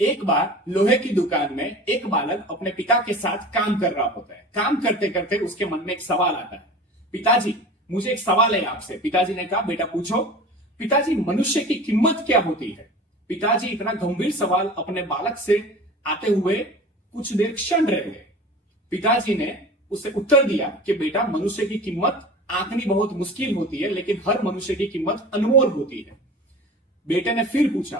एक बार लोहे की दुकान में एक बालक अपने पिता के साथ काम कर रहा होता है। काम करते करते उसके मन में एक सवाल आता है, पिताजी मुझे एक सवाल है आपसे। पिताजी ने कहा, बेटा पूछो। पिताजी, मनुष्य की कीमत क्या होती है? पिताजी इतना गंभीर सवाल अपने बालक से आते हुए कुछ देर क्षण रह गए। पिताजी ने उसे उत्तर दिया कि बेटा, मनुष्य की कीमत आंकनी बहुत मुश्किल होती है, लेकिन हर मनुष्य की कीमत अनमोल होती है। बेटे ने फिर पूछा,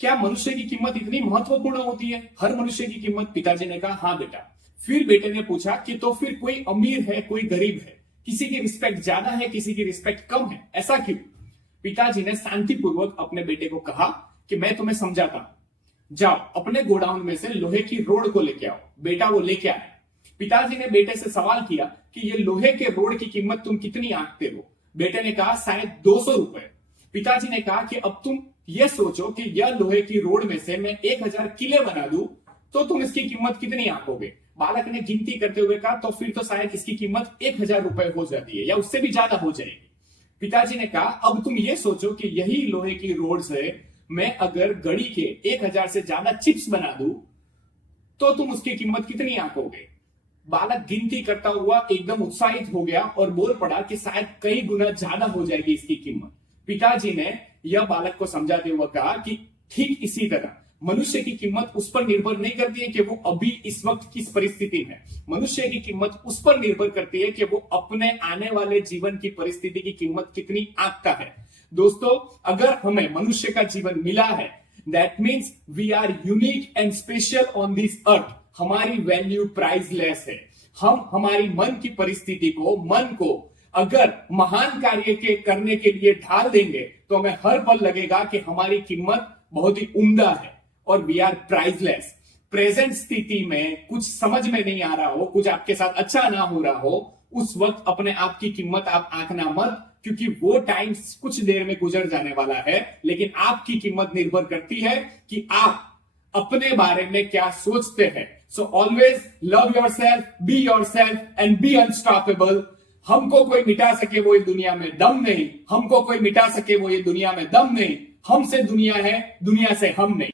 क्या मनुष्य की कीमत इतनी महत्वपूर्ण होती है, हर मनुष्य की कीमत? पिताजी ने कहा, हाँ बेटा। फिर बेटे ने पूछा कि तो फिर कोई अमीर है, कोई गरीब है, किसी की रिस्पेक्ट ज्यादा है, किसी की रिस्पेक्ट कम है, ऐसा क्यों? पिताजी ने शांतिपूर्वक अपने बेटे को कहा कि मैं तुम्हें समझाता हूं, जाओ अपने गोडाउन में से लोहे की रोड को लेके आओ। बेटा वो लेके आया। पिताजी ने बेटे से सवाल किया कि ये लोहे के रोड की कीमत तुम कितनी आंकते हो? बेटे ने कहा, शायद 200 रुपए। पिताजी ने कहा कि अब तुम ये सोचो कि यह लोहे की रोड में से मैं 1000 किले बना दूं तो तुम इसकी कीमत कितनी आंकोगे? बालक ने गिनती करते हुए कहा, तो फिर तो शायद इसकी कीमत 1000 रुपए हो जाती है या उससे भी ज्यादा हो जाएगी। पिताजी ने कहा, अब तुम ये सोचो कि यही लोहे की रोड से मैं अगर गड़ी के 1000 से ज्यादा चिप्स बना दूं तो तुम उसकी कीमत कितनी आंकोगे? बालक गिनती करता हुआ एकदम उत्साहित हो गया और बोल पड़ा कि शायद कई गुना ज्यादा हो जाएगी इसकी कीमत। पिताजी ने यह बालक को समझाते हुए कहा कि ठीक इसी तरह मनुष्य की कीमत उस पर निर्भर नहीं करती है कि वो अभी इस वक्त किस परिस्थिति में। मनुष्य की कीमत उस पर निर्भर करती है कि वो अपने आने वाले जीवन की परिस्थिति की कीमत कितनी आंकता है। दोस्तों, अगर हमें मनुष्य का जीवन मिला है, that means we are unique and special on this earth. हमारी वैल्यू प्राइसलेस है। हम हमारी मन की परिस्थिति को, मन को अगर महान कार्य के करने के लिए ढाल देंगे तो हमें हर पल लगेगा कि हमारी कीमत बहुत ही उम्दा है और वी आर प्राइसलेस। प्रेजेंट स्थिति में कुछ समझ में नहीं आ रहा हो, कुछ आपके साथ अच्छा ना हो रहा हो, उस वक्त अपने आप की कीमत आप आंकना मत, क्योंकि वो टाइम कुछ देर में गुजर जाने वाला है। लेकिन आपकी कीमत निर्भर करती है कि आप अपने बारे में क्या सोचते हैं। So always love yourself, be yourself and be unstoppable. हमको कोई मिटा सके वो ये दुनिया में दम नहीं, हमको कोई मिटा सके वो ये दुनिया में दम नहीं। हमसे दुनिया है, दुनिया से हम नहीं।